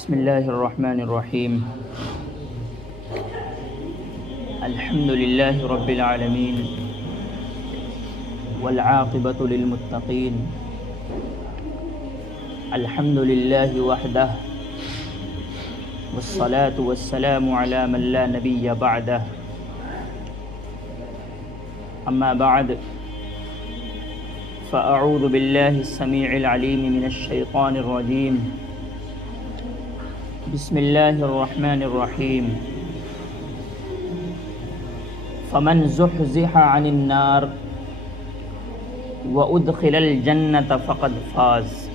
بسم الله الرحمن الرحيم. الحمد لله رب العالمين والعاقبة للمتقين. الحمد لله وحده والصلاة والسلام على من لا نبي بعده. أما بعد فأعوذ بالله السميع العليم من الشيطان الرجيم. بسم الله الرحمن الرحيم. فمن زحزح عن النار وأدخل الجنة فقد فاز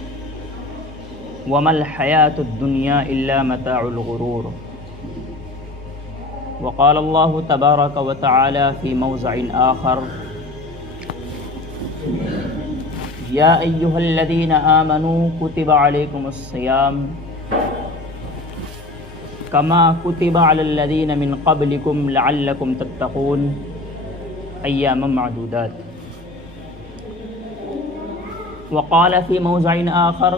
وما الحياة الدنيا إلا متاع الغرور. وقال الله تبارك وتعالى في موضع آخر: يا أيها الذين آمنوا كتب عليكم الصيام كما كتب على الذين من قبلكم لعلكم تتقون أياما معدودات. وقال في موضع آخر: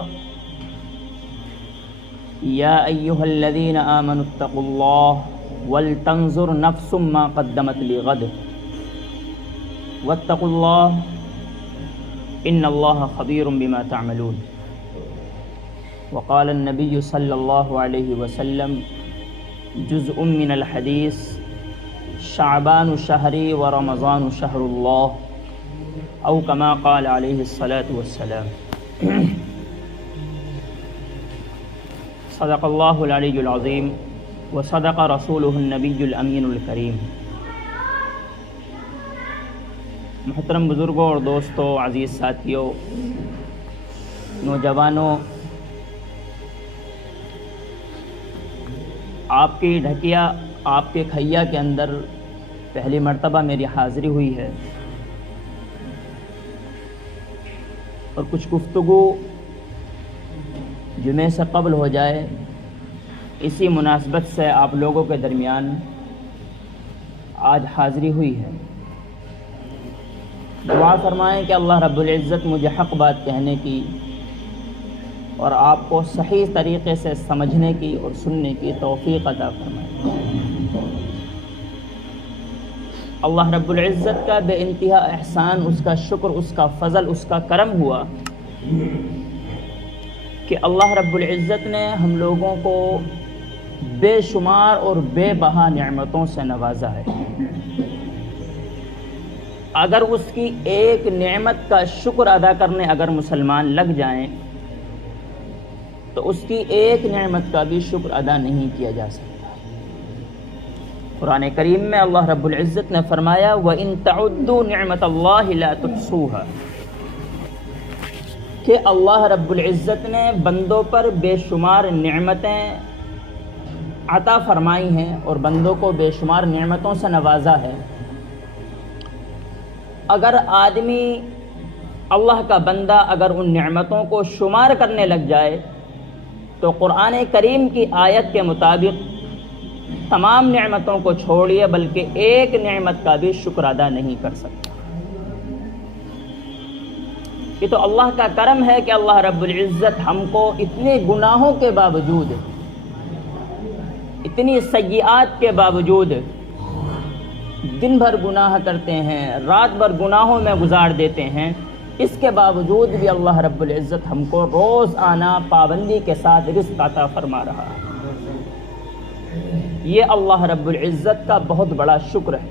يا أيها الذين آمنوا اتقوا الله ولتنظر نفس ما قدمت لغد واتقوا الله إن الله خبير بما تعملون. وقال النبي صلى الله عليه وسلم: جزء من الحديث: شعبان شهري ورمضان شهر الله، أو كما قال عليه الصلاة والسلام. صدق الله العلي العظيم وصدق رسوله النبي الأمين الكريم. محترم بزرگوں اور دوستوں، عزیز ساتھیوں، نوجوانوں، آپ کی ڈھکیا، آپ کے کھیا کے اندر پہلی مرتبہ میری حاضری ہوئی ہے، اور کچھ گفتگو جمعے سے قبل ہو جائے، اسی مناسبت سے آپ لوگوں کے درمیان آج حاضری ہوئی ہے۔ دعا فرمائیں کہ اللہ رب العزت مجھے حق بات کہنے کی اور آپ کو صحیح طریقے سے سمجھنے کی اور سننے کی توفیق عطا فرمائے۔ اللہ رب العزت کا بے انتہا احسان، اس کا شکر، اس کا فضل، اس کا کرم ہوا کہ اللہ رب العزت نے ہم لوگوں کو بے شمار اور بے بہا نعمتوں سے نوازا ہے۔ اگر اس کی ایک نعمت کا شکر ادا کرنے اگر مسلمان لگ جائیں تو اس کی ایک نعمت کا بھی شکر ادا نہیں کیا جا سکتا۔ قرآن کریم میں اللہ رب العزت نے فرمایا: وَإِن تَعُدُّوا نِعْمَةَ اللَّهِ لَا تُحْصُوهَا، کہ اللہ رب العزت نے بندوں پر بے شمار نعمتیں عطا فرمائی ہیں اور بندوں کو بے شمار نعمتوں سے نوازا ہے۔ اگر آدمی، اللہ کا بندہ، اگر ان نعمتوں کو شمار کرنے لگ جائے تو قرآن کریم کی آیت کے مطابق تمام نعمتوں کو چھوڑیے بلکہ ایک نعمت کا بھی شکر ادا نہیں کر سکتا۔ یہ تو اللہ کا کرم ہے کہ اللہ رب العزت ہم کو اتنے گناہوں کے باوجود، اتنی سیئات کے باوجود، دن بھر گناہ کرتے ہیں، رات بھر گناہوں میں گزار دیتے ہیں، اس کے باوجود بھی اللہ رب العزت ہم کو روز آنا پابندی کے ساتھ رزق عطا فرما رہا ہے۔ یہ اللہ رب العزت کا بہت بڑا شکر ہے۔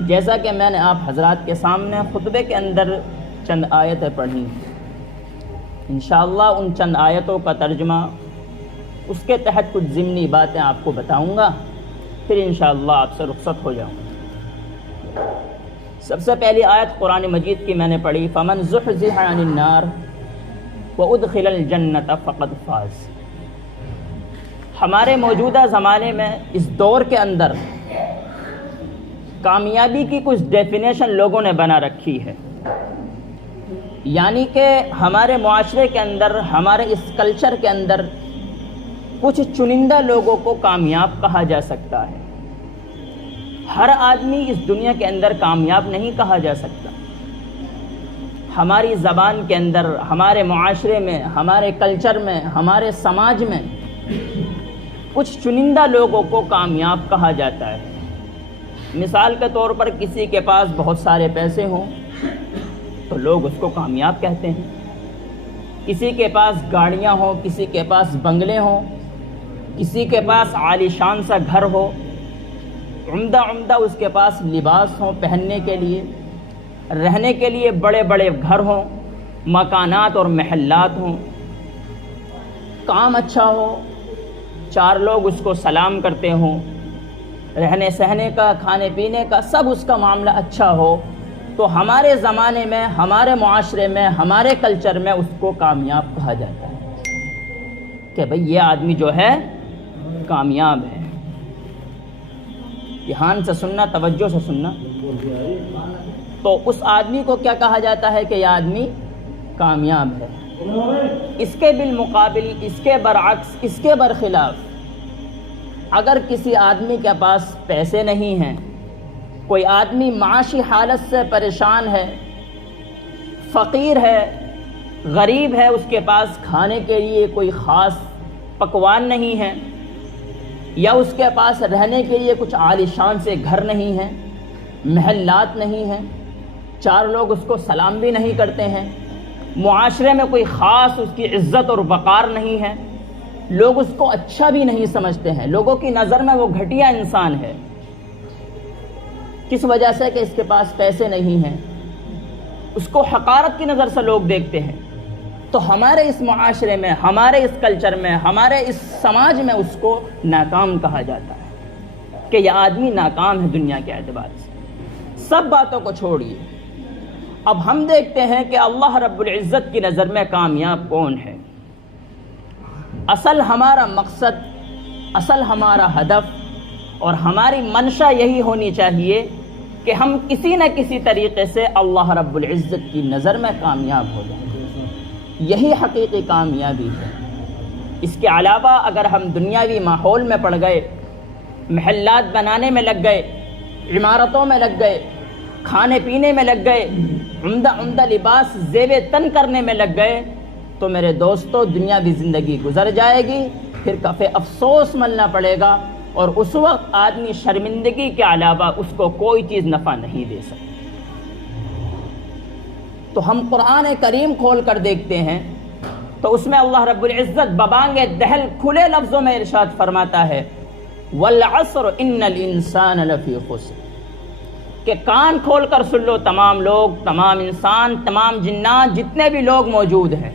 جیسا کہ میں نے آپ حضرات کے سامنے خطبے کے اندر چند آیتیں پڑھی، انشاءاللہ ان چند آیتوں کا ترجمہ، اس کے تحت کچھ ضمنی باتیں آپ کو بتاؤں گا، پھر انشاءاللہ آپ سے رخصت ہو جاؤں گا۔ سب سے پہلی آیت قرآن مجید کی میں نے پڑھی: فَمَنْ زُحْزِحَ عَنِ النَّارِ وَأُدْخِلَ الْجَنَّةَ فَقَدْ فَازَ۔ ہمارے موجودہ زمانے میں اس دور کے اندر کامیابی کی کچھ ڈیفینیشن لوگوں نے بنا رکھی ہے، یعنی کہ ہمارے معاشرے کے اندر، ہمارے اس کلچر کے اندر کچھ چنندہ لوگوں کو کامیاب کہا جا سکتا ہے۔ ہر آدمی اس دنیا کے اندر کامیاب نہیں کہا جا سکتا۔ ہماری زبان کے اندر، ہمارے معاشرے میں، ہمارے کلچر میں، ہمارے سماج میں کچھ چنندہ لوگوں کو کامیاب کہا جاتا ہے۔ مثال کے طور پر کسی کے پاس بہت سارے پیسے ہوں تو لوگ اس کو کامیاب کہتے ہیں، کسی کے پاس گاڑیاں ہوں، کسی کے پاس بنگلے ہوں، کسی کے پاس عالی شان سا گھر ہو، عمدہ اس کے پاس لباس ہوں پہننے کے لیے، رہنے کے لیے بڑے بڑے گھر ہوں، مکانات اور محلات ہوں، کام اچھا ہو، چار لوگ اس کو سلام کرتے ہوں، رہنے سہنے کا، کھانے پینے کا سب اس کا معاملہ اچھا ہو، تو ہمارے زمانے میں، ہمارے معاشرے میں، ہمارے کلچر میں اس کو کامیاب کہا جاتا ہے کہ بھئی یہ آدمی جو ہے کامیاب ہے۔ دھیان سے سننا، توجہ سے سننا۔ تو اس آدمی کو کیا کہا جاتا ہے کہ یہ آدمی کامیاب ہے۔ اس کے بالمقابل، اس کے برعکس، اس کے برخلاف اگر کسی آدمی کے پاس پیسے نہیں ہیں، کوئی آدمی معاشی حالت سے پریشان ہے، فقیر ہے، غریب ہے، اس کے پاس کھانے کے لیے کوئی خاص پکوان نہیں ہے، یا اس کے پاس رہنے کے لیے کچھ عالی شان سے گھر نہیں ہیں، محلات نہیں ہیں، چار لوگ اس کو سلام بھی نہیں کرتے ہیں، معاشرے میں کوئی خاص اس کی عزت اور وقار نہیں ہے، لوگ اس کو اچھا بھی نہیں سمجھتے ہیں، لوگوں کی نظر میں وہ گھٹیا انسان ہے۔ کس وجہ سے کہ اس کے پاس پیسے نہیں ہیں، اس کو حقارت کی نظر سے لوگ دیکھتے ہیں۔ تو ہمارے اس معاشرے میں، ہمارے اس کلچر میں، ہمارے اس سماج میں اس کو ناکام کہا جاتا ہے کہ یہ آدمی ناکام ہے دنیا کے اعتبار سے۔ سب باتوں کو چھوڑیے، اب ہم دیکھتے ہیں کہ اللہ رب العزت کی نظر میں کامیاب کون ہے۔ اصل ہمارا مقصد، اصل ہمارا ہدف اور ہماری منشا یہی ہونی چاہیے کہ ہم کسی نہ کسی طریقے سے اللہ رب العزت کی نظر میں کامیاب ہو جائیں، یہی حقیقی کامیابی ہے۔ اس کے علاوہ اگر ہم دنیاوی ماحول میں پڑ گئے، محلات بنانے میں لگ گئے، عمارتوں میں لگ گئے، کھانے پینے میں لگ گئے، عمدہ لباس زیب تن کرنے میں لگ گئے، تو میرے دوستو دنیاوی زندگی گزر جائے گی، پھر کفے افسوس ملنا پڑے گا، اور اس وقت آدمی شرمندگی کے علاوہ اس کو کوئی چیز نفع نہیں دے سکتی۔ تو ہم قرآن کریم کھول کر دیکھتے ہیں تو اس میں اللہ رب العزت ببانگ دہل کھلے لفظوں میں ارشاد فرماتا ہے وَالْعَصْرِ إِنَّ الْإِنسَانَ لَفِي خُسْرٍ، کہ کان کھول کر سن لو تمام لوگ، تمام انسان، تمام جنات، جتنے بھی لوگ موجود ہیں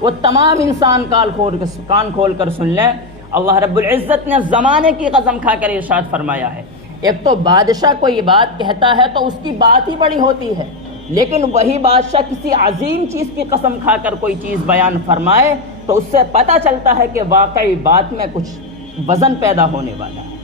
وہ تمام انسان کان کھول کر سن لیں۔ اللہ رب العزت نے زمانے کی قسم کھا کر ارشاد فرمایا ہے۔ ایک تو بادشاہ کوئی بات کہتا ہے تو اس کی بات ہی بڑی ہوتی ہے، لیکن وہی بادشاہ کسی عظیم چیز کی قسم کھا کر کوئی چیز بیان فرمائے تو اس سے پتہ چلتا ہے کہ واقعی بات میں کچھ وزن پیدا ہونے والا ہے۔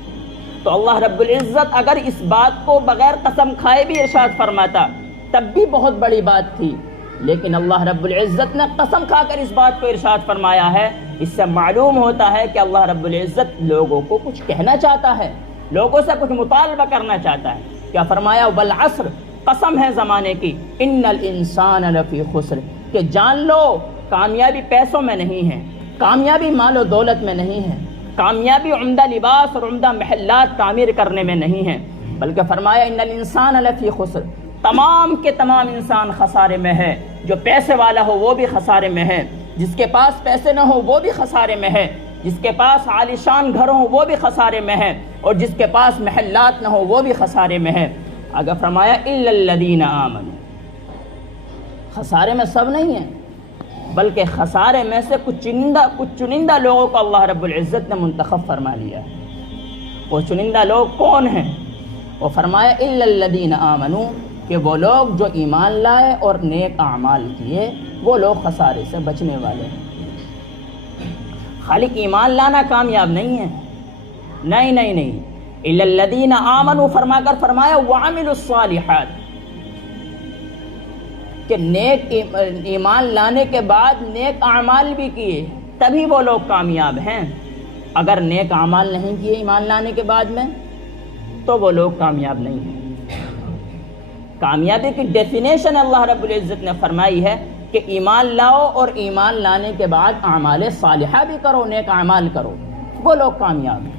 تو اللہ رب العزت اگر اس بات کو بغیر قسم کھائے بھی ارشاد فرماتا تب بھی بہت بڑی بات تھی، لیکن اللہ رب العزت نے قسم کھا کر اس بات کو ارشاد فرمایا ہے۔ اس سے معلوم ہوتا ہے کہ اللہ رب العزت لوگوں کو کچھ کہنا چاہتا ہے، لوگوں سے کچھ مطالبہ کرنا چاہتا ہے۔ کیا فرمایا؟ والعصر، قسم ہے زمانے کی، ان الانسان لفی خسر، کہ جان لو کامیابی پیسوں میں نہیں ہے، کامیابی مال و دولت میں نہیں ہے، کامیابی عمدہ لباس اور عمدہ محلات تعمیر کرنے میں نہیں ہے، بلکہ فرمایا ان الانسان لفی خسر، تمام کے تمام انسان خسارے میں ہے۔ جو پیسے والا ہو وہ بھی خسارے میں ہے، جس کے پاس پیسے نہ ہو وہ بھی خسارے میں ہے، جس کے پاس عالیشان گھر ہو وہ بھی خسارے میں ہے، اور جس کے پاس محلات نہ ہو وہ بھی خسارے میں ہے۔ اگر فرمایا الا الذین آمنوا، خسارے میں سب نہیں ہیں، بلکہ خسارے میں سے کچھ چنندہ لوگوں کو اللہ رب العزت نے منتخب فرما لیا ہے۔ وہ چنندہ لوگ کون ہیں؟ وہ فرمایا الا الذین آمنوا، کہ وہ لوگ جو ایمان لائے اور نیک اعمال کیے، وہ لوگ خسارے سے بچنے والے ہیں۔ خالق ایمان لانا کامیاب نہیں ہے، نہیں، الا الذین آمنوا فرما کر فرمایا وعملوا الصالحات، کہ نیک ایمان لانے کے بعد نیک اعمال بھی کیے تبھی وہ لوگ کامیاب ہیں۔ اگر نیک اعمال نہیں کیے ایمان لانے کے بعد میں تو وہ لوگ کامیاب نہیں ہیں۔ کامیابی کی ڈیفینیشن اللہ رب العزت نے فرمائی ہے کہ ایمان لاؤ اور ایمان لانے کے بعد اعمال صالحہ بھی کرو، نیک اعمال کرو، وہ لوگ کامیاب ہیں۔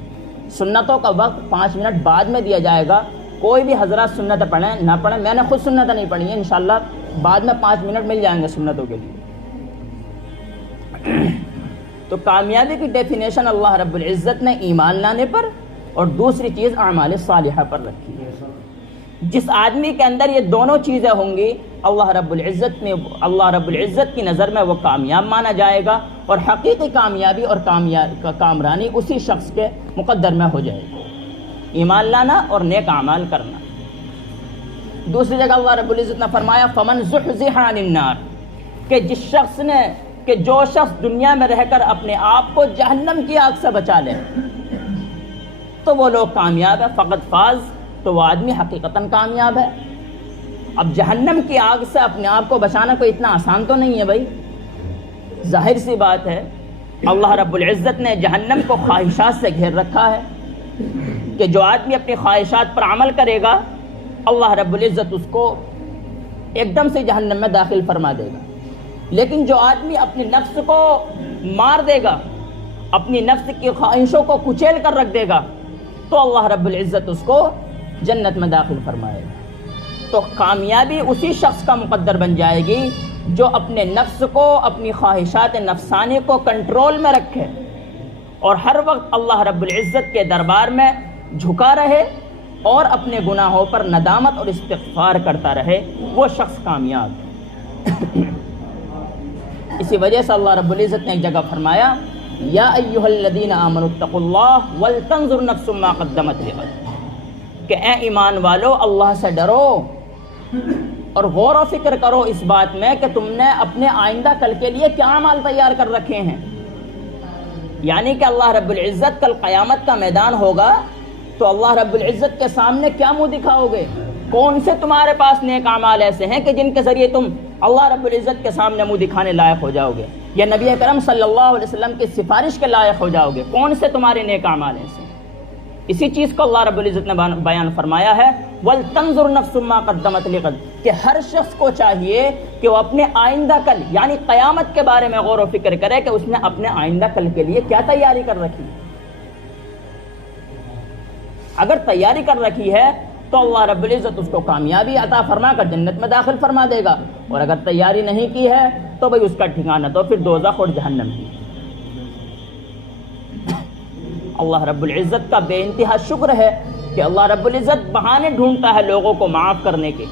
سنتوں کا وقت 5 منٹ بعد میں دیا جائے گا، کوئی بھی حضرات سنت پڑھیں نہ پڑھیں، میں نے خود سنت نہیں پڑھی ہے، انشاءاللہ بعد میں 5 منٹ مل جائیں گے سنتوں کے لیے۔ تو کامیابی کی ڈیفینیشن اللہ رب العزت نے ایمان لانے پر اور دوسری چیز اعمال صالحہ پر رکھی ہے۔ جس آدمی کے اندر یہ دونوں چیزیں ہوں گی اللہ رب العزت کی نظر میں وہ کامیاب مانا جائے گا، اور حقیقی کامیابی اور کامرانی اسی شخص کے مقدر میں ہو جائے گی، ایمان لانا اور نیک اعمال کرنا۔ دوسری جگہ اللہ رب العزت نے فرمایا فمن زحزح عن النار، کہ جو شخص دنیا میں رہ کر اپنے آپ کو جہنم کی آگ سے بچا لے تو وہ لوگ کامیاب ہے، فقط فاز، تو وہ آدمی حقیقتاً کامیاب ہے۔ اب جہنم کی آگ سے اپنے آپ کو بچانا کوئی اتنا آسان تو نہیں ہے بھائی، ظاہر سی بات ہے۔ اللہ رب العزت نے جہنم کو خواہشات سے گھیر رکھا ہے کہ جو آدمی اپنی خواہشات پر عمل کرے گا اللہ رب العزت اس کو ایک دم سے جہنم میں داخل فرما دے گا، لیکن جو آدمی اپنے نفس کو مار دے گا، اپنی نفس کی خواہشوں کو کچیل کر رکھ دے گا، تو اللہ رب العزت اس کو جنت میں داخل فرمائے گا۔ تو کامیابی اسی شخص کا مقدر بن جائے گی جو اپنے نفس کو، اپنی خواہشات نفسانی کو کنٹرول میں رکھے اور ہر وقت اللہ رب العزت کے دربار میں جھکا رہے اور اپنے گناہوں پر ندامت اور استغفار کرتا رہے، وہ شخص کامیاب ہے۔ اسی وجہ سے اللہ رب العزت نے ایک جگہ فرمایا یا ایھا الذین آمنوا اتقوا اللہ ولتنظر نفس ما قدمت لغد، کہ اے ایمان والو اللہ سے ڈرو اور غور و فکر کرو اس بات میں کہ تم نے اپنے آئندہ کل کے لیے کیا اعمال تیار کر رکھے ہیں۔ یعنی کہ اللہ رب العزت کل قیامت کا میدان ہوگا تو اللہ رب العزت کے سامنے کیا منہ دکھاؤ گے؟ کون سے تمہارے پاس نیک اعمال ایسے ہیں کہ جن کے ذریعے تم اللہ رب العزت کے سامنے منہ دکھانے لائق ہو جاؤ گے، یا نبی اکرم صلی اللہ علیہ وسلم کی سفارش کے لائق ہو جاؤ گے؟ کون سے تمہارے نیک اعمال ایسے ہیں؟ اسی چیز کو اللہ رب العزت نے بیان فرمایا ہے وَلْتَنْظُرْ نَفْسٌ مَا قَدَّمَتْ لِغَدٍ، کہ ہر شخص کو چاہیے کہ وہ اپنے آئندہ کل یعنی قیامت کے بارے میں غور و فکر کرے کہ اس نے اپنے آئندہ کل کے لیے کیا تیاری کر رکھی ہے۔ اگر تیاری کر رکھی ہے تو اللہ رب العزت اس کو کامیابی عطا فرما کر جنت میں داخل فرما دے گا، اور اگر تیاری نہیں کی ہے تو بھئی اس کا ٹھکانہ تو پھر دوزخ اور جہنم ہے۔ اللہ رب العزت کا بے انتہا شکر ہے کہ اللہ رب العزت بہانے ڈھونڈتا ہے لوگوں کو معاف کرنے کے،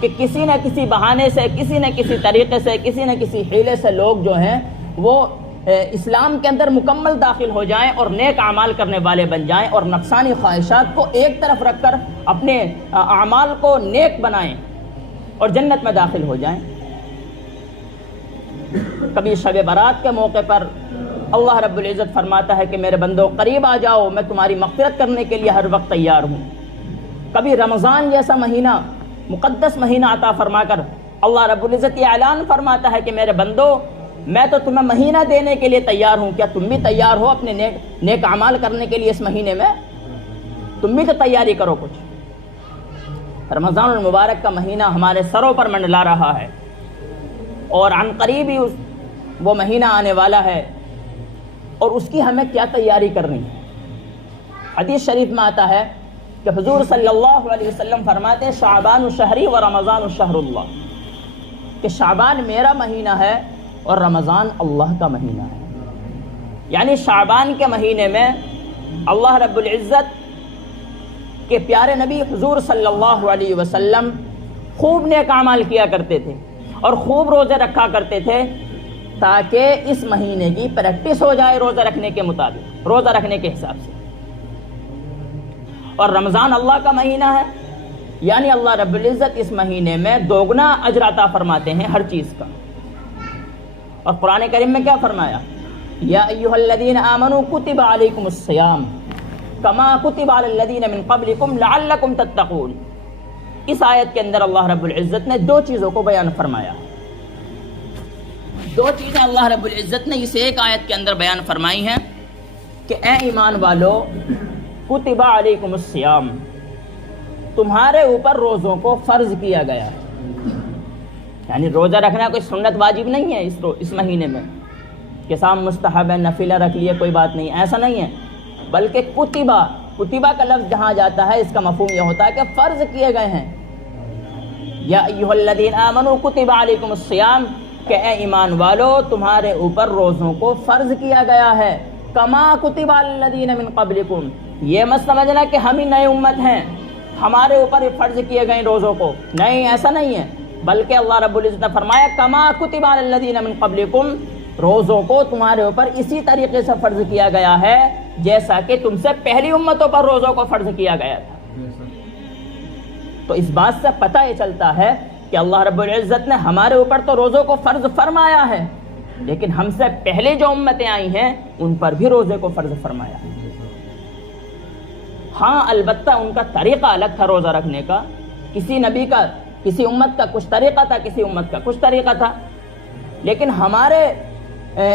کہ کسی نہ کسی بہانے سے، کسی نہ کسی طریقے سے، کسی نہ کسی حیلے سے لوگ جو ہیں وہ اسلام کے اندر مکمل داخل ہو جائیں اور نیک اعمال کرنے والے بن جائیں اور نفسانی خواہشات کو ایک طرف رکھ کر اپنے اعمال کو نیک بنائیں اور جنت میں داخل ہو جائیں۔ کبھی شب برات کے موقع پر اللہ رب العزت فرماتا ہے کہ میرے بندو قریب آ جاؤ، میں تمہاری مغفرت کرنے کے لیے ہر وقت تیار ہوں۔ کبھی رمضان جیسا مہینہ، مقدس مہینہ عطا فرما کر اللہ رب العزت یہ اعلان فرماتا ہے کہ میرے بندو میں تو تمہیں مہینہ دینے کے لیے تیار ہوں، کیا تم بھی تیار ہو اپنے نیک اعمال کرنے کے لیے؟ اس مہینے میں تم بھی تو تیاری کرو کچھ۔ رمضان المبارک کا مہینہ ہمارے سروں پر منڈلا رہا ہے اور عن قریب ہی وہ مہینہ آنے والا ہے، اور اس کی ہمیں کیا تیاری کرنی ہے؟ حدیث شریف میں آتا ہے کہ حضور صلی اللہ علیہ وسلم فرماتے ہیں شعبان شہری و رمضان شہر اللہ، کہ شعبان میرا مہینہ ہے اور رمضان اللہ کا مہینہ ہے۔ یعنی شعبان کے مہینے میں اللہ رب العزت کے پیارے نبی حضور صلی اللہ علیہ وسلم خوب نیک اعمال کیا کرتے تھے اور خوب روزے رکھا کرتے تھے تاکہ اس مہینے کی پریکٹس ہو جائے روزہ رکھنے کے مطابق، روزہ رکھنے کے حساب سے۔ اور رمضان اللہ کا مہینہ ہے، یعنی اللہ رب العزت اس مہینے میں دوگنا اجر عطا فرماتے ہیں ہر چیز کا۔ اور قرآن کریم میں کیا فرمایا؟ یا ایھا الذین آمنوا کتب علیکم الصیام کما کتب علی الذین من قبلکم لعلکم تتقون۔ اس آیت کے اندر اللہ رب العزت نے دو چیزوں کو بیان فرمایا، دو چیزیں اللہ رب العزت نے اس ایک آیت کے اندر بیان فرمائی ہیں کہ اے ایمان والو کتب علیکم الصیام، تمہارے اوپر روزوں کو فرض کیا گیا ہے. یعنی روزہ رکھنا کوئی سنت واجب نہیں ہے اس مہینے میں کہ سام مستحب ہے، نفلہ رکھ لیے کوئی بات نہیں، ایسا نہیں ہے. بلکہ کتبہ کا لفظ جہاں جاتا ہے اس کا مفہوم یہ ہوتا ہے کہ فرض کیے گئے ہیں. یا ایھا الذین آمنوا کتب علیکم الصیام، کہ اے ایمان والو تمہارے اوپر روزوں کو فرض کیا گیا ہے. کما کتب علی الذین من قبلکم، یہ مت سمجھنا کہ ہم ہی نئے امت ہیں، ہمارے اوپر فرض کیے گئے روزوں کو، نہیں ایسا نہیں ہے. بلکہ اللہ رب العزت نے فرمایا کما کتب علی الذین من قبلکم، روزوں کو تمہارے اوپر اسی طریقے سے فرض کیا گیا ہے جیسا کہ تم سے پہلی امتوں پر روزوں کو فرض کیا گیا تھا. تو اس بات سے پتہ یہ چلتا ہے کہ اللہ رب العزت نے ہمارے اوپر تو روزوں کو فرض فرمایا ہے، لیکن ہم سے پہلے جو امتیں آئی ہیں ان پر بھی روزے کو فرض فرمایا ہے. ہاں البتہ ان کا طریقہ الگ تھا روزہ رکھنے کا. کسی نبی کا، کسی امت کا کچھ طریقہ تھا، کسی امت کا کچھ طریقہ تھا. لیکن ہمارے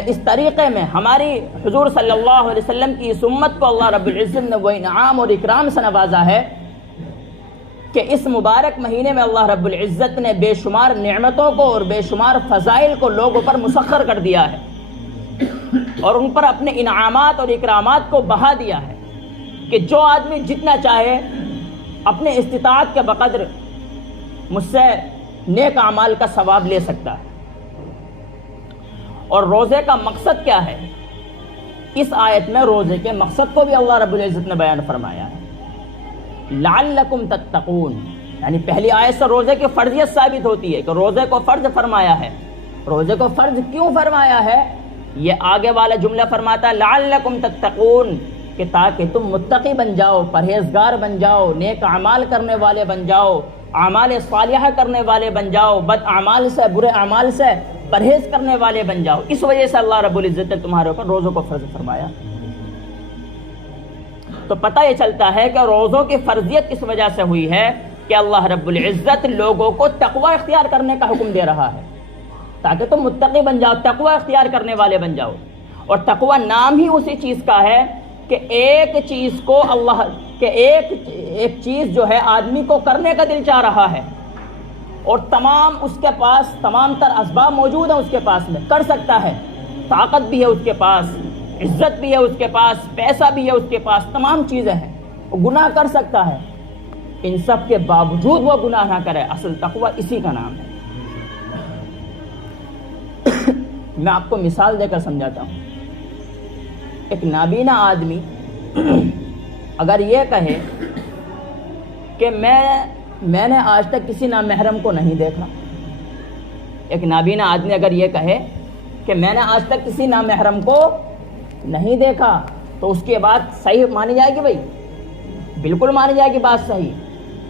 اس طریقے میں ہماری حضور صلی اللہ علیہ وسلم کی اس امت کو اللہ رب العزت نے وہ انعام اور اکرام سے نوازا ہے کہ اس مبارک مہینے میں اللہ رب العزت نے بے شمار نعمتوں کو اور بے شمار فضائل کو لوگوں پر مسخر کر دیا ہے اور ان پر اپنے انعامات اور اکرامات کو بہا دیا ہے کہ جو آدمی جتنا چاہے اپنے استطاعت کے بقدر مجھ سے نیک اعمال کا ثواب لے سکتا ہے. اور روزے کا مقصد کیا ہے؟ اس آیت میں روزے کے مقصد کو بھی اللہ رب العزت نے بیان فرمایا ہے. لعلکم تتقون، یعنی پہلی آیت سے روزے کی فرضیت ثابت ہوتی ہے کہ روزے کو فرض فرمایا ہے. روزے کو فرض کیوں فرمایا ہے؟ یہ آگے والا جملہ فرماتا ہے لعلکم تتقون، کہ تاکہ تم متقی بن جاؤ، پرہیزگار بن جاؤ، نیک اعمال کرنے والے بن جاؤ، اعمال صالحہ کرنے والے بن جاؤ، بد اعمال سے، برے اعمال سے پرہیز کرنے والے بن جاؤ. اس وجہ سے اللہ رب العزت نے تمہارے اوپر روزوں کو فرض فرمایا. تو پتہ یہ چلتا ہے کہ روزوں کی فرضیت کس وجہ سے ہوئی ہے کہ اللہ رب العزت لوگوں کو تقوی اختیار کرنے کا حکم دے رہا ہے تاکہ تم متقی بن جاؤ، تقوی اختیار کرنے والے بن جاؤ. اور تقوی نام ہی اسی چیز کا ہے کہ ایک چیز کو اللہ کہ ایک چیز جو ہے آدمی کو کرنے کا دل چاہ رہا ہے اور تمام اس کے پاس تمام تر اسباب موجود ہیں، اس کے پاس میں کر سکتا ہے، طاقت بھی ہے اس کے پاس، عزت بھی ہے اس کے پاس، پیسہ بھی ہے اس کے پاس، تمام چیزیں ہیں، وہ گناہ کر سکتا ہے. ان سب کے باوجود وہ گناہ نہ کرے، اصل تقوی اسی کا نام ہے. میں آپ کو مثال دے کر سمجھاتا ہوں. ایک نابینا آدمی اگر یہ کہے کہ میں نے آج تک کسی نامحرم کو نہیں دیکھا، ایک نابینا آدمی اگر یہ کہے کہ میں نے آج تک کسی نامحرم کو نہیں دیکھا، تو اس کی بات صحیح مانی جائے گی؟ بھائی بالکل مانی جائے گی بات صحیح.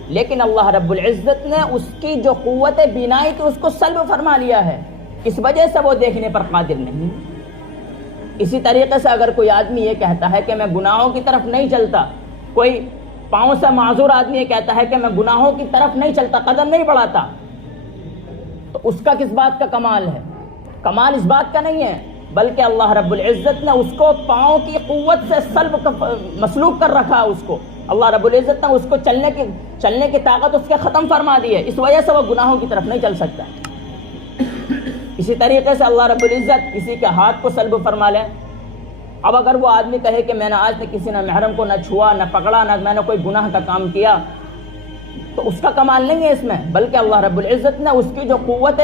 لیکن اللہ رب العزت نے اس کی جو قوت بینائی تھی اس کو سلب فرما لیا ہے، اس وجہ سے وہ دیکھنے پر قادر نہیں. اسی طریقے سے اگر کوئی آدمی یہ کہتا ہے کہ میں گناہوں کی طرف نہیں چلتا، کوئی پاؤں سے معذور آدمی یہ کہتا ہے کہ میں گناہوں کی طرف نہیں چلتا، قدم نہیں بڑھاتا، تو اس کا کس بات کا کمال ہے؟ کمال اس بات کا نہیں ہے، بلکہ اللہ رب العزت نے اس کو پاؤں کی قوت سے مسلوب کر رکھا. اس کو اللہ رب العزت نے اس کو چلنے کی طاقت اس کے ختم فرما دی ہے، اس وجہ سے وہ گناہوں کی طرف نہیں چل سکتا. اسی طریقے سے اللہ رب العزت کسی کے ہاتھ کو سلب فرما لے. اب اگر وہ آدمی کہے کہ میں نے آج تک کسی نہ محرم کو نہ چھوا، نہ پکڑا، نہ میں نے کوئی گناہ کا کام کیا، تو اس کا کمال نہیں ہے اس میں، بلکہ اللہ رب العزت نے اس کی جو قوت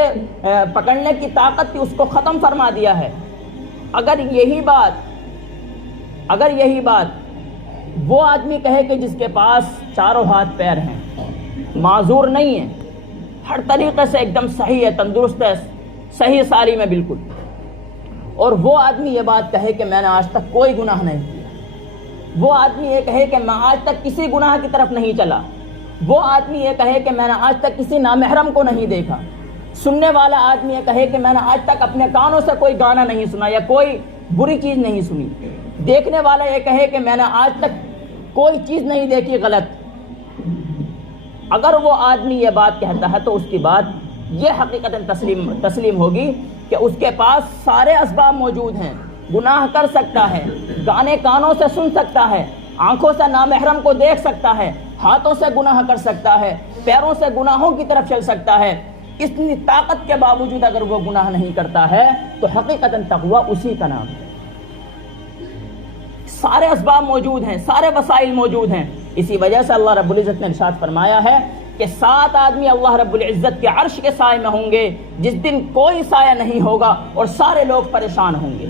پکڑنے کی طاقت تھی اس کو ختم فرما دیا ہے. اگر یہی بات وہ آدمی کہے کہ جس کے پاس چاروں ہاتھ پیر ہیں، معذور نہیں ہے، ہر طریقے سے ایک دم صحیح ہے، تندرست ہے، صحیح سالم ہے بالکل، اور وہ آدمی یہ بات کہے کہ میں نے آج تک کوئی گناہ نہیں کیا، وہ آدمی یہ کہے کہ میں آج تک کسی گناہ کی طرف نہیں چلا، وہ آدمی یہ کہے کہ میں نے آج تک کسی نامحرم کو نہیں دیکھا، سننے والا آدمی یہ کہے کہ میں نے آج تک اپنے کانوں سے کوئی گانا نہیں سنا یا کوئی بری چیز نہیں سنی، دیکھنے والا یہ کہے کہ میں نے آج تک کوئی چیز نہیں دیکھی غلط. اگر وہ آدمی یہ بات کہتا ہے تو اس کی بات یہ حقیقتاً تسلیم ہوگی کہ اس کے پاس سارے اسباب موجود ہیں، گناہ کر سکتا ہے، گانے کانوں سے سن سکتا ہے، آنکھوں سے نامحرم کو دیکھ سکتا ہے، ہاتھوں سے گناہ کر سکتا ہے، پیروں سے گناہوں کی طرف چل سکتا ہے، اتنی طاقت کے باوجود اگر وہ گناہ نہیں کرتا ہے تو حقیقتاً تقویٰ اسی کا نام ہے۔ سارے اسباب موجود ہیں، سارے وسائل موجود ہیں، اسی وجہ سے اللہ رب العزت نے ارشاد فرمایا ہے کہ 7 آدمی اللہ رب العزت کے عرش کے سائے میں ہوں گے جس دن کوئی سایہ نہیں ہوگا اور سارے لوگ پریشان ہوں گے۔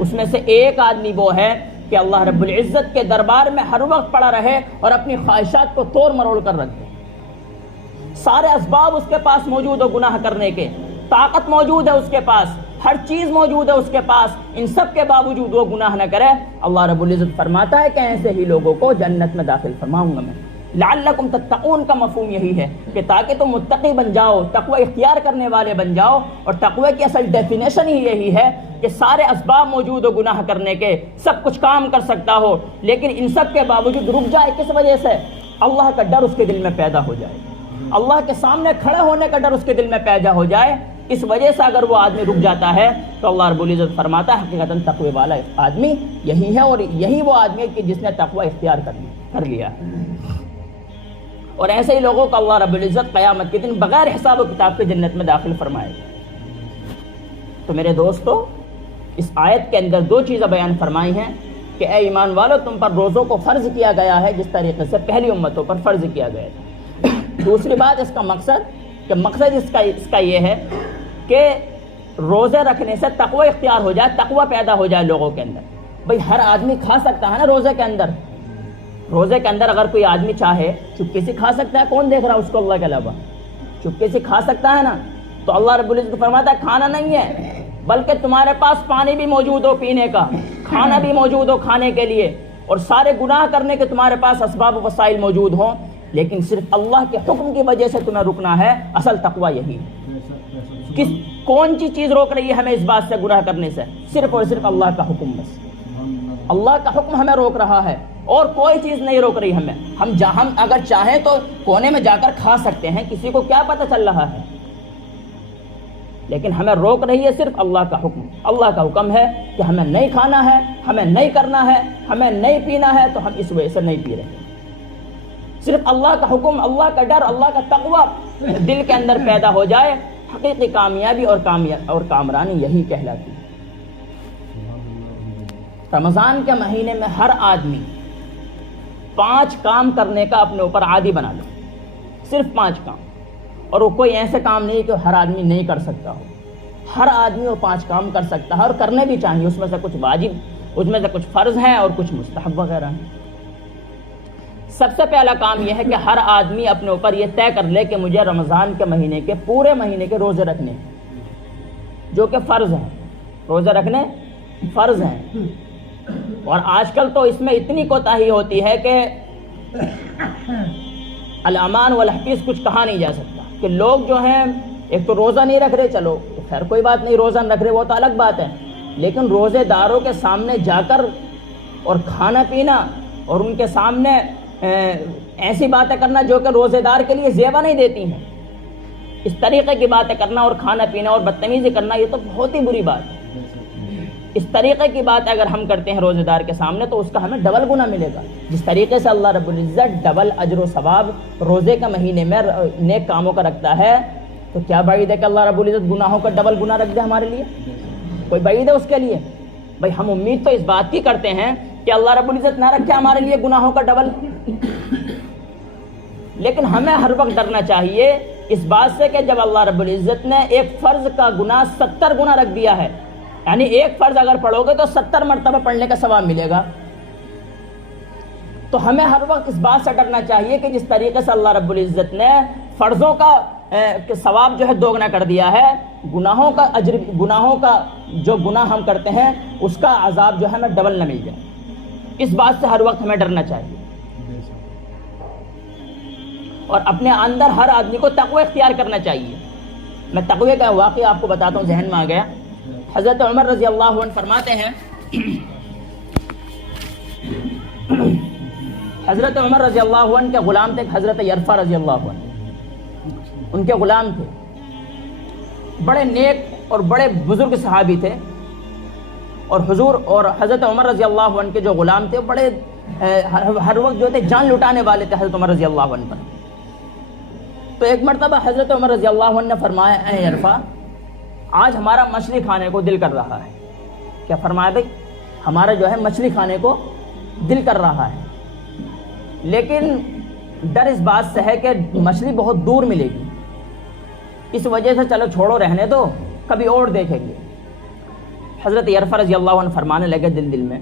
اس میں سے ایک آدمی وہ ہے کہ اللہ رب العزت کے دربار میں ہر وقت پڑا رہے اور اپنی خواہشات کو توڑ مروڑ کر رکھ دے۔ سارے اسباب اس کے پاس موجود ہو گناہ کرنے کے، طاقت موجود ہے اس کے پاس، ہر چیز موجود ہے اس کے پاس، ان سب کے باوجود وہ گناہ نہ کرے۔ اللہ رب العزت فرماتا ہے کہ ایسے ہی لوگوں کو جنت میں داخل فرماؤں گا میں۔ لعلکم تتقون کا مفہوم یہی ہے کہ تاکہ تم متقی بن جاؤ، تقوی اختیار کرنے والے بن جاؤ، اور تقوی کی اصل ڈیفینیشن ہی یہی ہے کہ سارے اسباب موجود ہو گناہ کرنے کے، سب کچھ کام کر سکتا ہو، لیکن ان سب کے باوجود رک جائے۔ کس وجہ سے؟ اللہ کا ڈر اس کے دل میں پیدا ہو جائے، اللہ کے سامنے کھڑے ہونے کا ڈر اس کے دل میں پیدا ہو جائے۔ اس وجہ سے اگر وہ آدمی رک جاتا ہے تو اللہ رب العزت فرماتا ہے حقیقتاً تقوی والا آدمی یہی ہے، اور یہی وہ آدمی ہے کہ جس نے تقوی اختیار کر لیا۔ اور ایسے ہی لوگوں کو اللہ رب العزت قیامت کے دن بغیر حساب و کتاب کے جنت میں داخل فرمائے گا۔ تو میرے دوستو، اس آیت کے اندر 2 چیزیں بیان فرمائی ہیں کہ اے ایمان والو، تم پر روزوں کو فرض کیا گیا ہے جس طریقے سے پہلی امتوں پر فرض کیا گیا تھا۔ دوسری بات اس کا مقصد اس کا یہ ہے کہ روزے رکھنے سے تقوی اختیار ہو جائے، تقوی پیدا ہو جائے لوگوں کے اندر۔ بھئی ہر آدمی کھا سکتا ہے نا روزے کے اندر اگر کوئی آدمی چاہے چپکے سے کھا سکتا ہے، کون دیکھ رہا اس کو اللہ کے علاوہ؟ چپکے سے کھا سکتا ہے نا۔ تو اللہ رب العزت فرماتا ہے کھانا نہیں ہے بلکہ تمہارے پاس پانی بھی موجود ہو پینے کا، کھانا بھی موجود ہو کھانے کے لیے، اور سارے گناہ کرنے کے تمہارے پاس اسباب و وسائل موجود ہوں، لیکن صرف اللہ کے حکم کی وجہ سے تمہیں رکنا ہے۔ اصل تقوی یہی ہے۔ کون سی چیز روک رہی ہے ہمیں اس بات سے گناہ کرنے سے؟ صرف اور صرف اللہ کا حکم بس۔ اللہ کا حکم ہمیں روک رہا ہے اور کوئی چیز نہیں روک رہی ہمیں۔ ہم اگر چاہیں تو کونے میں جا کر کھا سکتے ہیں، کسی کو کیا پتہ چل رہا ہے، لیکن ہمیں روک رہی ہے صرف اللہ کا حکم۔ اللہ کا حکم ہے کہ ہمیں نہیں کھانا ہے، ہمیں نہیں کرنا ہے، ہمیں نہیں پینا ہے، تو ہم اس وجہ سے نہیں پی رہے۔ صرف اللہ کا حکم، اللہ کا ڈر، اللہ کا تقوی دل کے اندر پیدا ہو جائے، حقیقی کامیابی اور کامرانی یہی کہلاتی ہے۔ رمضان کے مہینے میں ہر آدمی 5 کام کرنے کا اپنے اوپر عادی بنا لو، صرف 5 کام، اور وہ کوئی ایسے کام نہیں کہ ہر آدمی نہیں کر سکتا ہو۔ ہر آدمی وہ 5 کام کر سکتا ہے اور کرنے بھی چاہیے۔ اس میں سے کچھ واجب، اس میں سے کچھ فرض ہیں اور کچھ مستحب وغیرہ ہیں۔ سب سے پہلا کام یہ ہے کہ ہر آدمی اپنے اوپر یہ طے کر لے کہ مجھے رمضان کے مہینے کے پورے مہینے کے روزے رکھنے ہیں، جو کہ فرض ہیں۔ روزے رکھنے فرض ہیں، اور آج کل تو اس میں اتنی کوتاہی ہوتی ہے کہ الامان والحفیظ کچھ کہا نہیں جا سکتا کہ لوگ جو ہیں ایک تو روزہ نہیں رکھ رہے، چلو خیر کوئی بات نہیں، روزہ نہ رکھ رہے وہ تو الگ بات ہے، لیکن روزے داروں کے سامنے جا کر اور کھانا پینا اور ان کے سامنے ایسی باتیں کرنا جو کہ روزے دار کے لیے زیبا نہیں دیتی ہیں، اس طریقے کی باتیں کرنا اور کھانا پینا اور بدتمیزی کرنا، یہ تو بہت ہی بری بات ہے۔ اس طریقے کی بات اگر ہم کرتے ہیں روزے دار کے سامنے تو اس کا ہمیں ڈبل گناہ ملے گا۔ جس طریقے سے اللہ رب العزت ڈبل اجر و ثواب روزے کے مہینے میں نیک کاموں کا رکھتا ہے، تو کیا بعید ہے کہ اللہ رب العزت گناہوں کا ڈبل گناہ رکھ دے ہمارے لیے؟ کوئی بعید ہے اس کے لیے؟ بھائی ہم امید تو اس بات کی کرتے ہیں کہ اللہ رب العزت نہ رکھے ہمارے لیے گناہوں کا ڈبل، لیکن ہمیں ہر وقت ڈرنا چاہیے اس بات سے کہ جب اللہ رب العزت نے ایک فرض کا گناہ 70 گنا رکھ دیا ہے، یعنی ایک فرض اگر پڑھو گے تو 70 مرتبہ پڑھنے کا ثواب ملے گا، تو ہمیں ہر وقت اس بات سے ڈرنا چاہیے کہ جس طریقے سے اللہ رب العزت نے فرضوں کا ثواب جو ہے دوگنا کر دیا ہے، گناہوں کا اجر، گناہوں کا جو گناہ ہم کرتے ہیں اس کا عذاب جو ہے ہمیں ڈبل نہ مل جائے، اس بات سے ہر وقت ہمیں ڈرنا چاہیے۔ اور اپنے اندر ہر آدمی کو تقوی اختیار کرنا چاہیے۔ میں تقوی کا واقعہ آپ کو بتاتا ہوں، ذہن میں آ گیا۔ حضرت عمر رضی اللہ عنہ فرماتے ہیں، حضرت عمر رضی اللہ عنہ کے غلام تھے، حضرت یرفع رضی اللہ عنہ ان کے غلام تھے، بڑے نیک اور بڑے بزرگ صحابی تھے، اور حضور اور حضرت عمر رضی اللہ عنہ کے جو غلام تھے بڑے ہر وقت جو تھے جان لٹانے والے تھے حضرت عمر رضی اللہ عنہ پر. تو ایک مرتبہ حضرت عمر رضی اللہ عنہ نے فرمایا اے عرفہ آج ہمارا مچھلی کھانے کو دل کر رہا ہے. کیا فرمایا بھائی؟ ہمارا جو ہے مچھلی کھانے کو دل کر رہا ہے، لیکن ڈر اس بات سے ہے کہ مچھلی بہت دور ملے گی، اس وجہ سے چلو چھوڑو رہنے دو، کبھی اور دیکھیں گے. حضرت عرفہ رضی اللہ عنہ فرمانے لگے دل دل میں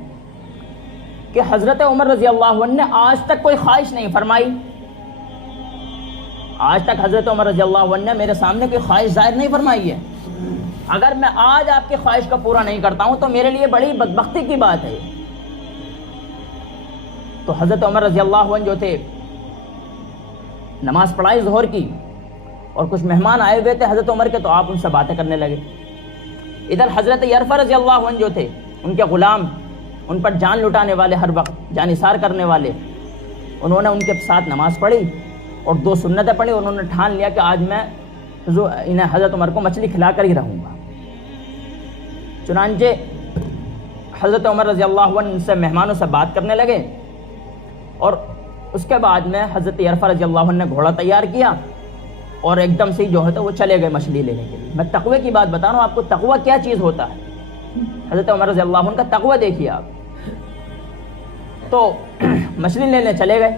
کہ حضرت عمر رضی اللہ عنہ نے آج تک کوئی خواہش نہیں فرمائی، آج تک حضرت عمر رضی اللہ عنہ نے میرے سامنے کوئی خواہش ظاہر نہیں فرمائی ہے. اگر میں آج آپ کی خواہش کا پورا نہیں کرتا ہوں تو میرے لیے بڑی بدبختی کی بات ہے. تو حضرت عمر رضی اللہ عنہ جو تھے نماز پڑھائی ظہر کی، اور کچھ مہمان آئے ہوئے تھے حضرت عمر کے، تو آپ ان سے باتیں کرنے لگے. ادھر حضرت عرفہ رضی اللہ عنہ جو تھے ان کے غلام، ان پر جان لٹانے والے، ہر وقت جان نثار کرنے والے، انہوں نے ان کے ساتھ نماز پڑھی اور 2 سنتیں پڑھی. انہوں نے ٹھان لیا کہ آج میں انہیں حضرت عمر کو مچھلی کھلا کر ہی رہوں گا. چنانچہ حضرت عمر رضی اللہ عنہ سے مہمانوں سے بات کرنے لگے، اور اس کے بعد میں حضرت عرفہ رضی اللہ عنہ نے گھوڑا تیار کیا اور ایک دم سے جو ہے تو وہ چلے گئے مچھلی لینے کے لیے. میں تقوی کی بات بتا رہا ہوں آپ کو، تقوی کیا چیز ہوتا ہے. حضرت عمر رضی اللہ عنہ کا تقوی دیکھیے آپ. تو مچھلی لینے چلے گئے،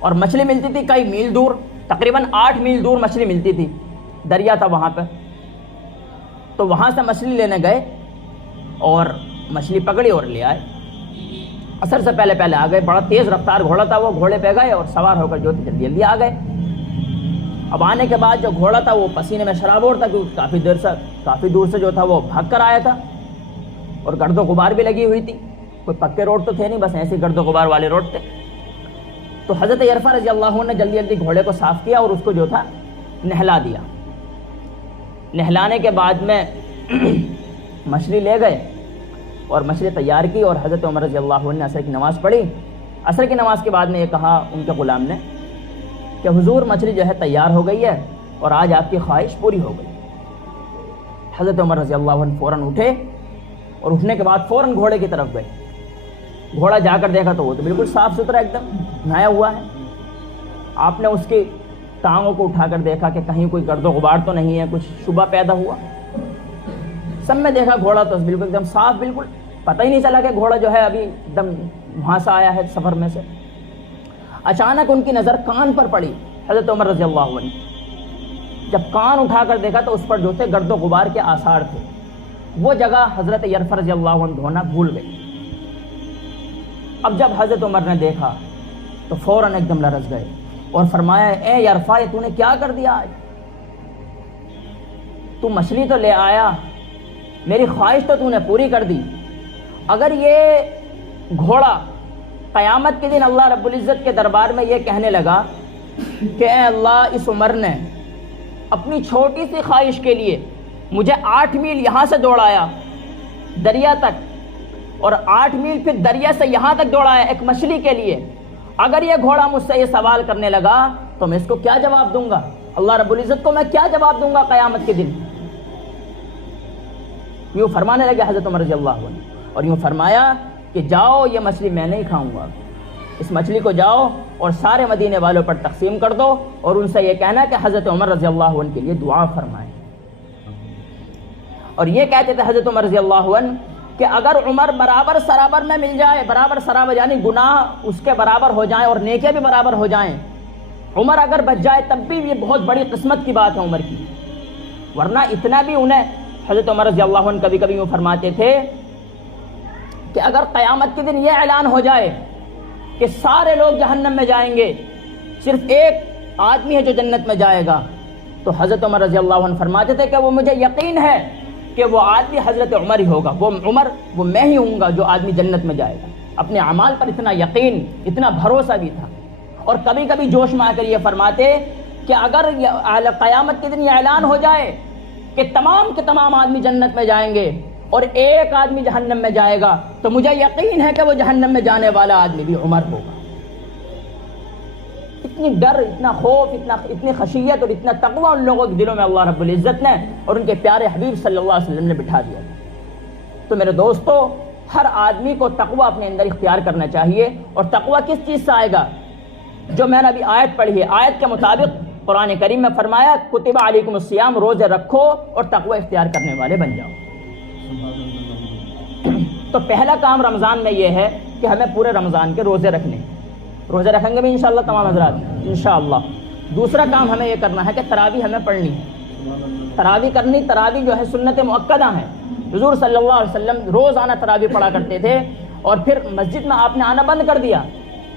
اور مچھلی ملتی تھی کئی میل دور، تقریباً 8 میل دور مچھلی ملتی تھی، دریا تھا وہاں پہ. تو وہاں سے مچھلی لینے گئے اور مچھلی پکڑی اور لے آئے. عصر سے پہلے پہلے آ گئے. بڑا تیز رفتار گھوڑا تھا، وہ گھوڑے پہ گئے اور سوار ہو کر جو تھے جلدی جلدی آ گئے. اب آنے کے بعد جو گھوڑا تھا وہ پسینے میں شرابور تھا، کیونکہ کافی دور سے جو تھا وہ بھاگ کر آیا تھا، اور گرد و غبار بھی لگی ہوئی تھی. کوئی پکے روڈ تو تھے نہیں، بس ایسے گرد و غبار والے روڈ تھے. تو حضرت عرفہ رضی اللہ عنہ نے جلدی جلدی گھوڑے کو صاف کیا اور اس کو جو تھا نہلا دیا. نہلانے کے بعد میں مچھلی لے گئے اور مچھلی تیار کی، اور حضرت عمر رضی اللہ عنہ نے عصر کی نماز پڑھی. عصر کی نماز کے بعد میں یہ کہا ان کے غلام نے کہ حضور مچھلی جو ہے تیار ہو گئی ہے اور آج آپ کی خواہش پوری ہو گئی. حضرت عمر رضی اللہ عنہ فوراً اٹھے، اور اٹھنے کے بعد فوراً گھوڑے کی طرف گئے. گھوڑا جا کر دیکھا تو وہ تو بالکل صاف ستھرا ایک دم نہایا ہوا ہے. آپ نے اس کی ٹانگوں کو اٹھا کر دیکھا کہ کہیں کوئی گرد و غبار تو نہیں ہے، کچھ شبہ پیدا ہوا. سب میں دیکھا گھوڑا تو بالکل ایک دم صاف، بالکل پتہ ہی نہیں چلا کہ گھوڑا جو ہے ابھی ایک دم وہاں سے آیا ہے سفر میں سے. اچانک ان کی نظر کان پر پڑی حضرت عمر رضی اللہ عنہ. جب کان اٹھا کر دیکھا تو اس پر جو تھے گرد و غبار کے آثار تھے. وہ جگہ حضرت عرفہ رضی اللہ عنہ دھونا بھول گئے. اب جب حضرت عمر نے دیکھا تو فوراً ایک دم لرز گئے اور فرمایا اے عرفہ تو نے کیا کر دیا؟ آج تو مچھلی تو لے آیا، میری خواہش تو نے پوری کر دی. اگر یہ گھوڑا قیامت کے دن اللہ رب العزت کے دربار میں یہ کہنے لگا کہ اے اللہ اس عمر نے اپنی چھوٹی سی خواہش کے لیے مجھے 8 میل یہاں سے دوڑایا دریا تک، اور 8 میل پھر دریا سے یہاں تک دوڑایا ایک مچھلی کے لیے، اگر یہ گھوڑا مجھ سے یہ سوال کرنے لگا تو میں اس کو کیا جواب دوں گا؟ اللہ رب العزت کو میں کیا جواب دوں گا قیامت کے دن؟ یوں فرمانے لگے حضرت عمر رضی اللہ عنہ، اور یوں فرمایا کہ جاؤ یہ مچھلی میں نہیں کھاؤں گا، اس مچھلی کو جاؤ اور سارے مدینے والوں پر تقسیم کر دو، اور ان سے یہ کہنا کہ حضرت عمر رضی اللہ عنہ کے لیے دعا فرمائیں. اور یہ کہتے تھے حضرت عمر رضی اللہ عنہ کہ اگر عمر برابر سرابر میں مل جائے، برابر سرابر یعنی گناہ اس کے برابر ہو جائیں اور نیکیاں بھی برابر ہو جائیں، عمر اگر بچ جائے تب بھی یہ بہت بڑی قسمت کی بات ہے عمر کی. ورنہ اتنا بھی انہیں حضرت عمر رضی اللہ عنہ کبھی کبھی یوں فرماتے تھے کہ اگر قیامت کے دن یہ اعلان ہو جائے کہ سارے لوگ جہنم میں جائیں گے، صرف ایک آدمی ہے جو جنت میں جائے گا، تو حضرت عمر رضی اللہ عنہ فرماتے تھے کہ وہ مجھے یقین ہے کہ وہ آدمی حضرت عمر ہی ہوگا، وہ عمر، وہ میں ہی ہوں گا جو آدمی جنت میں جائے گا. اپنے اعمال پر اتنا یقین، اتنا بھروسہ بھی تھا. اور کبھی کبھی جوش میں آ کر یہ فرماتے کہ اگر قیامت کے دن یہ اعلان ہو جائے کہ تمام کے تمام آدمی جنت میں جائیں گے اور ایک آدمی جہنم میں جائے گا، تو مجھے یقین ہے کہ وہ جہنم میں جانے والا آدمی بھی عمر ہوگا. اتنی ڈر، اتنا خوف، اتنی خشیت اور اتنا تقوی ان لوگوں کے دلوں میں اللہ رب العزت نے اور ان کے پیارے حبیب صلی اللہ علیہ وسلم نے بٹھا دیا. تو میرے دوستو، ہر آدمی کو تقوی اپنے اندر اختیار کرنا چاہیے. اور تقوی کس چیز سے آئے گا؟ جو میں نے ابھی آیت پڑھی ہے، آیت کے مطابق قرآن کریم میں فرمایا کتب علیکم الصیام، روزے رکھو اور تقوی اختیار کرنے والے بن جاؤ. تو پہلا کام رمضان میں یہ ہے کہ ہمیں پورے رمضان کے روزے رکھنے، روزے رکھیں گے بھی انشاءاللہ تمام حضرات انشاءاللہ. دوسرا کام ہمیں یہ کرنا ہے کہ تراویح ہمیں پڑھنی ہے، تراویح کرنی. تراویح جو ہے سنت مؤکدہ ہیں. حضور صلی اللہ علیہ وسلم روزانہ تراویح پڑھا کرتے تھے، اور پھر مسجد میں آپ نے آنا بند کر دیا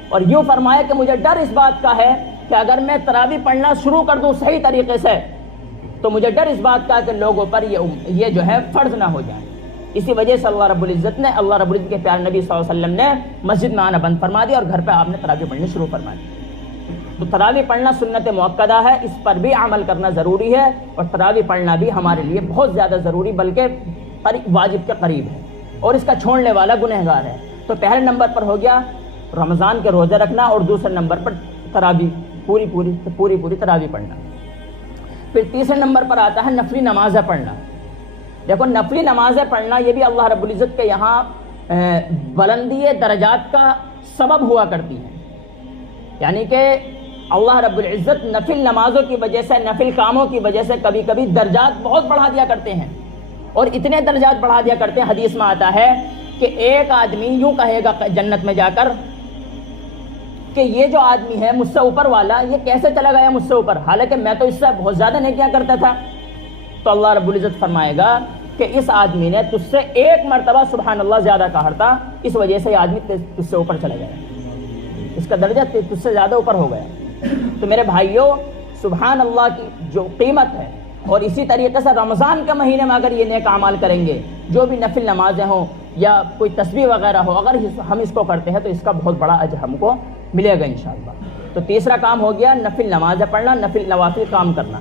اور یوں فرمایا کہ مجھے ڈر اس بات کا ہے کہ اگر میں تراویح پڑھنا شروع کر دوں صحیح طریقے سے تو مجھے ڈر اس بات کا کہ لوگوں پر یہ جو ہے فرض نہ ہو جائے. اسی وجہ سے اللہ رب العزت کے پیارے نبی صلی اللہ علیہ وسلم نے مسجد میں آنا بند فرما دیا اور گھر پہ آپ نے تراویح پڑھنی شروع فرما دی. تو تراویح پڑھنا سنت مؤکدہ ہے، اس پر بھی عمل کرنا ضروری ہے، اور تراویح پڑھنا بھی ہمارے لیے بہت زیادہ ضروری بلکہ واجب کے قریب ہے، اور اس کا چھوڑنے والا گنہگار ہے. تو پہلے نمبر پر ہو گیا رمضان کے روزے رکھنا، اور دوسرے نمبر پر تراویح پوری تراویح پڑھنا. پھر تیسرے نمبر پر آتا ہے نفلی نمازیں پڑھنا. دیکھو نفلی نمازیں پڑھنا یہ بھی اللہ رب العزت کے یہاں بلندی درجات کا سبب ہوا کرتی ہیں. یعنی کہ اللہ رب العزت نفل نمازوں کی وجہ سے، نفل کاموں کی وجہ سے کبھی کبھی درجات بہت بڑھا دیا کرتے ہیں، اور اتنے درجات بڑھا دیا کرتے ہیں. حدیث میں آتا ہے کہ ایک آدمی یوں کہے گا جنت میں جا کر کہ یہ جو آدمی ہے مجھ سے اوپر والا، یہ کیسے چلا گیا مجھ سے اوپر، حالانکہ میں تو اس سے بہت زیادہ نیکیاں کرتا تھا. تو اللہ رب العزت فرمائے گا کہ اس آدمی نے تجھ سے ایک مرتبہ سبحان اللہ زیادہ کہا تھا، اس وجہ سے یہ آدمی تجھ سے اوپر چلا گیا، اس کا درجہ تجھ سے زیادہ اوپر ہو گیا. تو میرے بھائیوں، سبحان اللہ کی جو قیمت ہے، اور اسی طریقے سے رمضان کے مہینے میں اگر یہ نیک اعمال کریں گے، جو بھی نفل نمازیں ہوں یا کوئی تسبیح وغیرہ ہو، اگر ہم اس کو کرتے ہیں تو اس کا بہت بڑا اجر ہم کو ملے گا انشاءاللہ. تو تیسرا کام ہو گیا نفل نمازیں پڑھنا، نوافل کام کرنا.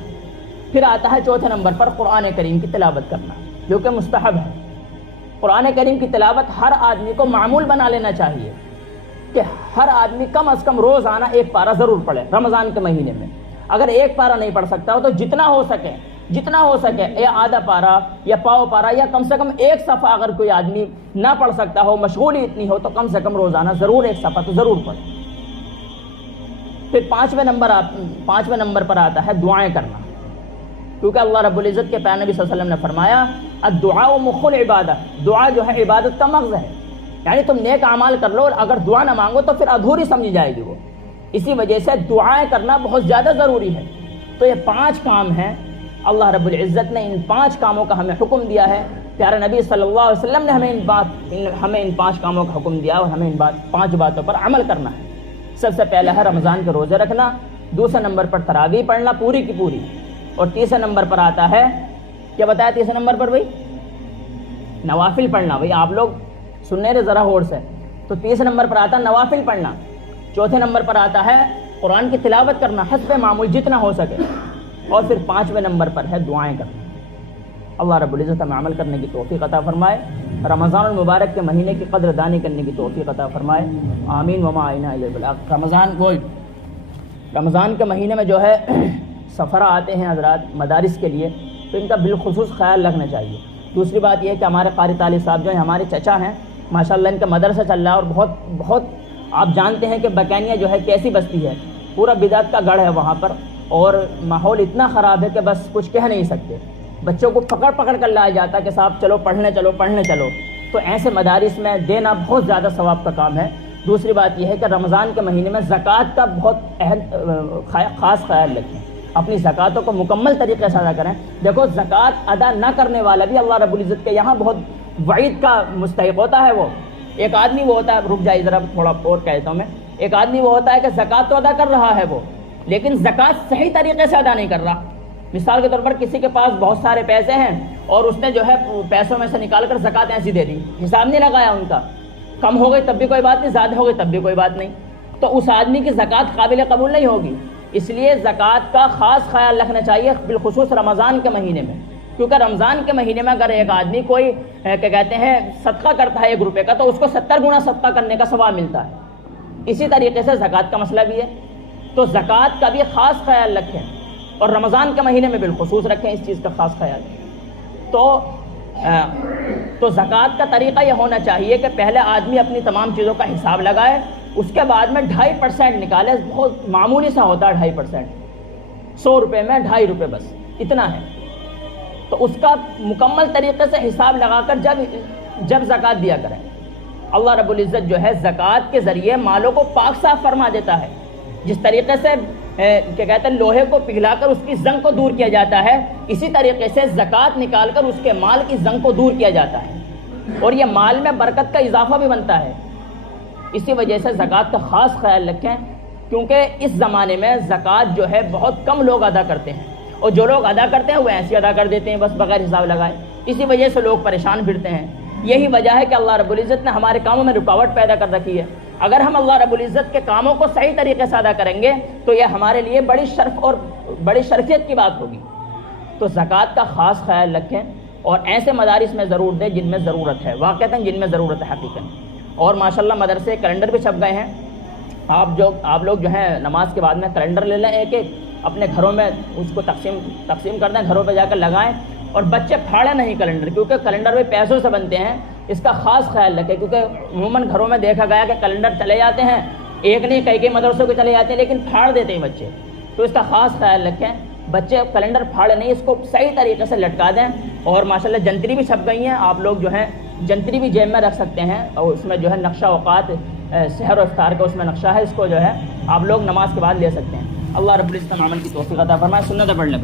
پھر آتا ہے چوتھے نمبر پر قرآن کریم کی تلاوت کرنا، جو کہ مستحب ہے. قرآن کریم کی تلاوت ہر آدمی کو معمول بنا لینا چاہیے کہ ہر آدمی کم از کم روزانہ ایک پارہ ضرور پڑھے رمضان کے مہینے میں. اگر ایک پارہ نہیں پڑھ سکتا ہو تو جتنا ہو سکے یا آدھا پارہ یا پاؤ پارہ یا کم سے کم ایک صفحہ اگر کوئی آدمی نہ پڑھ سکتا ہو، مشغولی اتنی ہو، تو کم سے کم روزانہ ضرور ایک صفحہ تو ضرور پڑھے. پھر پانچویں نمبر پر آتا ہے دعائیں کرنا، کیونکہ اللہ رب العزت کے پیارے نبی صلی اللہ علیہ وسلم نے فرمایا الدعاء مخ العبادہ، دعا جو ہے عبادت کا مغز ہے. یعنی تم نیک اعمال کر لو اور اگر دعا نہ مانگو تو پھر ادھوری سمجھی جائے گی وہ. اسی وجہ سے دعائیں کرنا بہت زیادہ ضروری ہے. تو یہ 5 کام ہیں، اللہ رب العزت نے ان 5 کاموں کا ہمیں حکم دیا ہے. پیارے نبی صلی اللہ علیہ وسلم نے ہمیں ان 5 کاموں کا حکم دیا اور ہمیں ان 5 باتوں پر عمل کرنا ہے. سب سے پہلا ہے رمضان کے روزے رکھنا، دوسرے نمبر پر تراویح پڑھنا پوری کی پوری، اور تیسرے نمبر پر آتا ہے کیا بتایا تیسرے نمبر پر بھائی؟ نوافل پڑھنا. بھائی آپ لوگ سننے رہے ذرا غور سے. تو تیسرے نمبر پر آتا ہے نوافل پڑھنا، چوتھے نمبر پر آتا ہے قرآن کی تلاوت کرنا حسب معمول جتنا ہو سکے، اور پھر 5ویں نمبر پر ہے دعائیں کرنا. اللہ رب العزت ہمیں عمل کرنے کی توفیق عطا فرمائے، رمضان المبارک کے مہینے کی قدر دانی کرنے کی توفیق عطا فرمائے. آمین وما علینا الا البلاغ. رمضان کے مہینے میں جو ہے سفرہ آتے ہیں حضرات مدارس کے لیے، تو ان کا بالخصوص خیال رکھنا چاہیے. دوسری بات یہ ہے کہ ہمارے قاری طالب صاحب جو ہیں ہمارے چچا ہیں، ماشاءاللہ ان کا مدرسہ چل رہا ہے، اور بہت آپ جانتے ہیں کہ بکینیا جو ہے کیسی بستی ہے، پورا بدعت کا گڑھ ہے وہاں پر، اور ماحول اتنا خراب ہے کہ بس کچھ کہہ نہیں سکتے. بچوں کو پکڑ کر لایا جاتا کہ صاحب چلو پڑھنے چلو. تو ایسے مدارس میں دینا بہت زیادہ ثواب کا کام ہے. دوسری بات یہ ہے کہ رمضان کے مہینے میں زکوٰۃ کا بہت خاص خیال رکھیں، اپنی زکوٰۃوں کو مکمل طریقے سے ادا کریں. دیکھو زکوٰۃ ادا نہ کرنے والا بھی اللہ رب العزت کے یہاں بہت وعید کا مستحق ہوتا ہے. وہ ایک آدمی وہ ہوتا ہے، رک جائے ذرا تھوڑا اور کہتا ہوں میں، ایک آدمی وہ ہوتا ہے کہ زکوٰۃ تو ادا کر رہا ہے وہ، لیکن زکوٰۃ صحیح طریقے سے ادا نہیں کر رہا. مثال کے طور پر کسی کے پاس بہت سارے پیسے ہیں اور اس نے جو ہے پیسوں میں سے نکال کر زکوٰۃ ایسی دے دی، حساب نہیں لگایا ان کا، کم ہو گئی تب بھی کوئی بات نہیں، زیادہ ہو گئی تب بھی کوئی بات نہیں، تو اس آدمی کی زکوٰۃ قابل قبول نہیں ہوگی. اس لیے زکوٰۃ کا خاص خیال رکھنا چاہیے بالخصوص رمضان کے مہینے میں، کیونکہ رمضان کے مہینے میں اگر ایک آدمی کوئی کیا کہتے ہیں صدقہ کرتا ہے 1 روپے کا، تو اس کو 70 گنا صدقہ کرنے کا ثواب ملتا ہے. اسی طریقے سے زکوٰۃ کا مسئلہ بھی ہے. تو زکوٰۃ کا بھی خاص خیال رکھیں، اور رمضان کے مہینے میں بالخصوص رکھیں اس چیز کا خاص خیال. تو تو زکوٰۃ کا طریقہ یہ ہونا چاہیے کہ پہلے آدمی اپنی تمام چیزوں کا حساب لگائے، اس کے بعد میں 2.5% نکالے، بہت معمولی سا ہوتا ہے 2.5%، 100 روپے میں 2.5 روپے بس اتنا ہے، تو اس کا مکمل طریقے سے حساب لگا کر جب زکوٰۃ دیا کریں، اللہ رب العزت جو ہے زکوٰۃ کے ذریعے مالوں کو پاک صاف فرما دیتا ہے۔ جس طریقے سے کیا کہتے ہیں لوہے کو پگھلا کر اس کی زنگ کو دور کیا جاتا ہے، اسی طریقے سے زکوٰۃ نکال کر اس کے مال کی زنگ کو دور کیا جاتا ہے، اور یہ مال میں برکت کا اضافہ بھی بنتا ہے۔ اسی وجہ سے زکوٰۃ کا خاص خیال رکھیں، کیونکہ اس زمانے میں زکوٰۃ جو ہے بہت کم لوگ ادا کرتے ہیں، اور جو لوگ ادا کرتے ہیں وہ ایسے ادا کر دیتے ہیں بس بغیر حساب لگائے، اسی وجہ سے لوگ پریشان پھرتے ہیں۔ یہی وجہ ہے کہ اللہ رب العزت نے ہمارے کاموں میں رکاوٹ پیدا کر رکھی ہے۔ اگر ہم اللہ رب العزت کے کاموں کو صحیح طریقے سے ادا کریں گے تو یہ ہمارے لیے بڑی شرف اور بڑی شرفیت کی بات ہوگی۔ تو زکوٰۃ کا خاص خیال رکھیں، اور ایسے مدارس میں ضرور دیں جن میں ضرورت ہے، واقعتاً جن میں ضرورت ہے حقیقتاً۔ اور ماشاءاللہ مدرسے کیلنڈر بھی چھپ گئے ہیں، آپ لوگ جو ہیں نماز کے بعد میں کیلنڈر لے لیں، ایک اپنے گھروں میں اس کو تقسیم کر دیں، گھروں پہ جا کر لگائیں، اور بچے پھاڑیں نہیں کیلنڈر، کیونکہ کیلنڈر بھی پیسوں سے بنتے ہیں، اس کا خاص خیال رکھیں، کیونکہ عموماً گھروں میں دیکھا گیا کہ کیلنڈر چلے جاتے ہیں، ایک نہیں کئی مدرسوں کے چلے جاتے ہیں، لیکن پھاڑ دیتے ہیں بچے، تو اس کا خاص خیال رکھیں، بچے کیلنڈر پھاڑے نہیں، اس کو صحیح طریقے سے لٹکا دیں۔ اور ماشاءاللہ جنتری بھی چھپ گئی ہیں، آپ لوگ جو ہیں جنتری بھی جیب میں رکھ سکتے ہیں، اور اس میں جو ہے نقشہ اوقات سحر و افطار کا اس میں نقشہ ہے، اس کو جو ہے آپ لوگ نماز کے بعد لے سکتے ہیں۔ اللہ رب العزت عمل کی توفیق عطا فرمائے۔ سنت پڑھ لیں۔